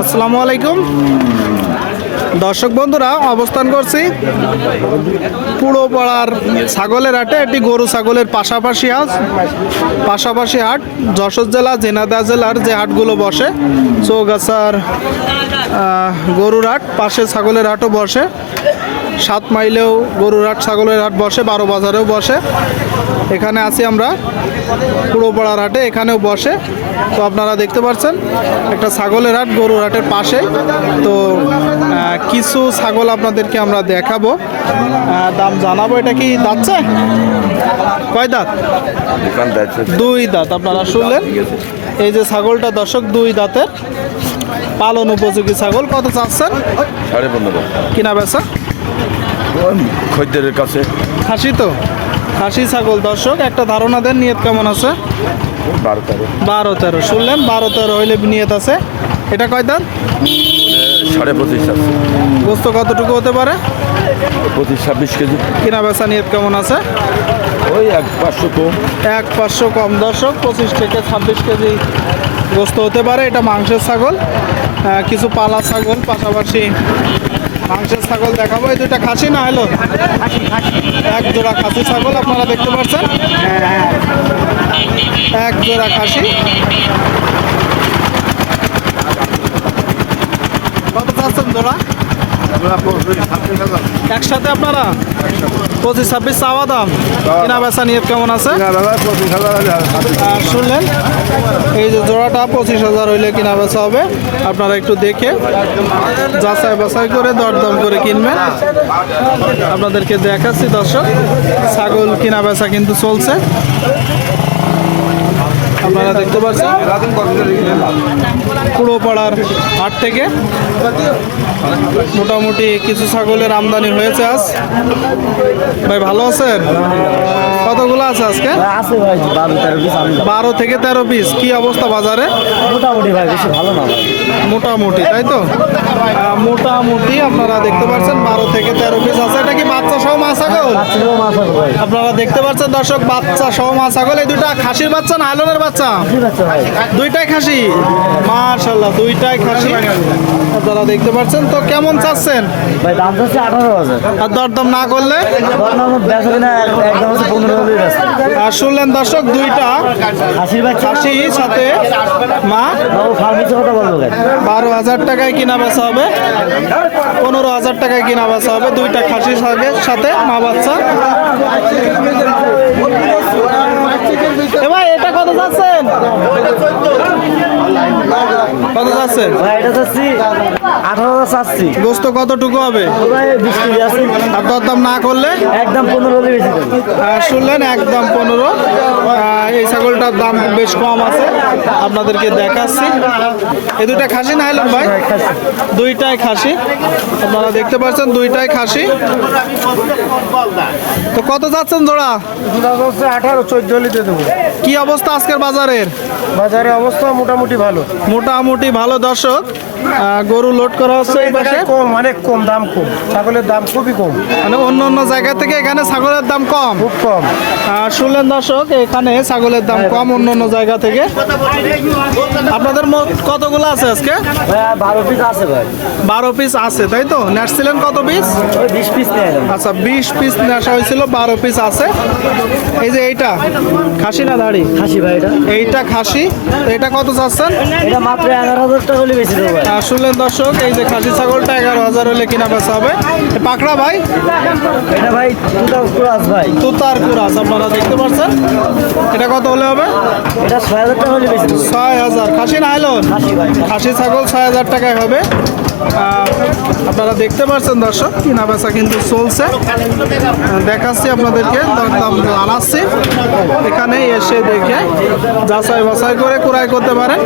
আসসালামু আলাইকুম দর্শক বন্ধুরা, অবস্থান করছি পুরোপাড়ার ছাগলের হাটে। এটি গরু ছাগলের পাশাপাশি হাট যশোর জেলা ঝিনাইদহ জেলার যে হাটগুলো বসে, চৌগাছার গরুর হাট, পাশে ছাগলের হাটও বসে, 7 মাইলেও গরুর হাট ছাগলের হাট বসে, 12 বাজারেও বসে। এখানে আছি আমরা পুরোপাড়ার হাটে, এখানেও বসে। তো আপনারা দেখতে পাচ্ছেন একটা ছাগলের হাট গরুর হাটের পাশে। তো কিছু ছাগল আপনাদেরকে আমরা দেখাবো, দাম জানাবো। এটা কি দাঁতছে? কয় দাঁত? 2 দাঁত। আপনারা শুনলেন, এই যে ছাগলটা দর্শক 2 দাঁতের পালন উপযোগী ছাগল। কত চাচ্ছেন? 15.5 কিনা বেচা খদ্দেরের কাছে। খাসি তো, খাসি ছাগল দর্শক। একটা ধারণা দেন নিয়ত কেমন আছে? 12-13 শুনলেন, 12-13 হইলে নিয়ত আছে। এটা কয় দাঁত? 25.5 আছে। গোস্ত কতটুকু হতে পারে? 25-26 কেজি। কিনা বেচা নিয়ত কেমন আছে? ওই 1-500 কম। 1-500 কম দর্শক। 25 থেকে 26 কেজি গোস্ত হতে পারে। এটা মাংসের ছাগল, কিছু পালা ছাগল, পাশাপাশি মাংসের ছাগল দেখাবো। এই দুইটা খাসি না হলো? এক জোড়া খাসি ছাগল আপনারা দেখতে পাচ্ছেন, এক জোড়া খাসি। কত চাচ্ছেন জোড়া? একসাথে আপনারা 25-26 চাওয়া দাম। কিনা বেচা নিয়ত কেমন আছে? শুনলেন, এই যে জোড়াটা 25,000 হইলে কিনা বেচা হবে। আপনারা একটু দেখে যাচাই বাছাই করে দরদাম করে কিনবেন। আপনাদেরকে দেখাচ্ছি দর্শক, ছাগল কিনা বেচা কিন্তু চলছে, আপনারা দেখতে পাচ্ছেন পুরোপাড়ার হাট থেকে। মোটামুটি কিছু ছাগলের আমদানি হয়েছে আজ। ভাই ভালো আছেন? কতগুলো আছে আজকে? 12 থেকে 13 পিস। কি অবস্থা বাজারে? মোটামুটি ভাই, বেশি ভালো না ভাই। মোটামুটি, তাই তো? মোটামুটি আপনারা দেখতে পাচ্ছেন 12 থেকে 13 পিস আছে। এটা কি বাচ্চা সহ মা ছাগল? আপনারা দেখতে পাচ্ছেন দর্শক, বাচ্চা সহ মা ছাগল। এই দুটা খাসির বাচ্চা না আলনের বাচ্চা? দুইটাই খাসি। মাশাআল্লাহ, দুইটাই খাসি আপনারা দেখতে পাচ্ছেন। তো কেমন চাচ্ছেন? ভাই দাম চাচ্ছে 18,000। আর দরদাম না করলে? আর শুনলেন দর্শক, দুইটা খাসির সাথে মা। 12,000 টাকায় কিনা বেচা হবে, 15,000 টাকায় কিনা বেচা হবে। দুইটা খাসির সাথে মা বাচ্চা। ভাই এটা কত যাচ্ছেন? কত যাচ্ছেন? এটা চাচ্ছি 18,000 চাচ্ছি। গোস্ত কতটুকু হবে? 20 কেজি আছে। আর দরদাম না করলে? একদম 15 বেশি। শুনলেন, একদম 15। এই ছাগলটার দাম বেশ কম আছে, আপনাদেরকে দেখাচ্ছি। এই দুইটা খাসি না হলেন ভাই? দুইটাই খাসি আপনারা দেখতে পাচ্ছেন, দুইটাই খাসি। তো কত যাচ্ছেন জোড়া? 18-14 লিতে দেবো। কি অবস্থা আজকের বাজারের? বাজারে অবস্থা মোটামুটি ভালো। মোটামুটি ভালো দর্শক। গরু লোড করা হচ্ছে এই পাশে। কম, অনেক কম, দাম কম। ছাগলের দাম খুবই কম, মানে অন্য অন্য জায়গা থেকে এখানে ছাগলের দাম কম, খুব কম। শুনলেন দর্শক, এখানে ছাগলের দাম কম অন্য অন্য জায়গা থেকে। আপনাদের মোট কতগুলো আছে আজকে? 12 পিস আছে ভাই। 12 পিস আছে, তাই তো? নেটছিলেন কত পিস? 20 পিস নিয়ে এলাম। আচ্ছা, 20 পিস নেশা হয়েছিল, 12 পিস আছে। এই যে এইটা খাসি না দাড়ি? খাসি ভাই। এইটা খাসি। তো এটা কত চাচ্ছেন? এটা মাত্র 11,000 টাকা হলে বেশি দেবো ভাই। শুনলেন দর্শক, এই যে খাসি ছাগলটা 11,000 হলে কিনা বেচা হবে। পাকড়া ভাই? এটা ভাই তুতার কুরাস ভাই। তুতার কুরাস আপনারা দেখতে পাচ্ছেন। এটা কত হলে হবে? এটা 6,000 টাকা হলে বেশি দেবো। 6,000। খাসি না হলো? খাসি ভাই। খাসি ছাগল 6,000 টাকায় হবে। আপনারা দেখতে পাচ্ছেন দর্শক, কিনা বেচা কিন্তু চলছে। দেখাচ্ছি আপনাদেরকে, দাম জানাচ্ছি। এখানে এসে দেখে যাচাই বাছাই করে ক্রয় করতে পারেন।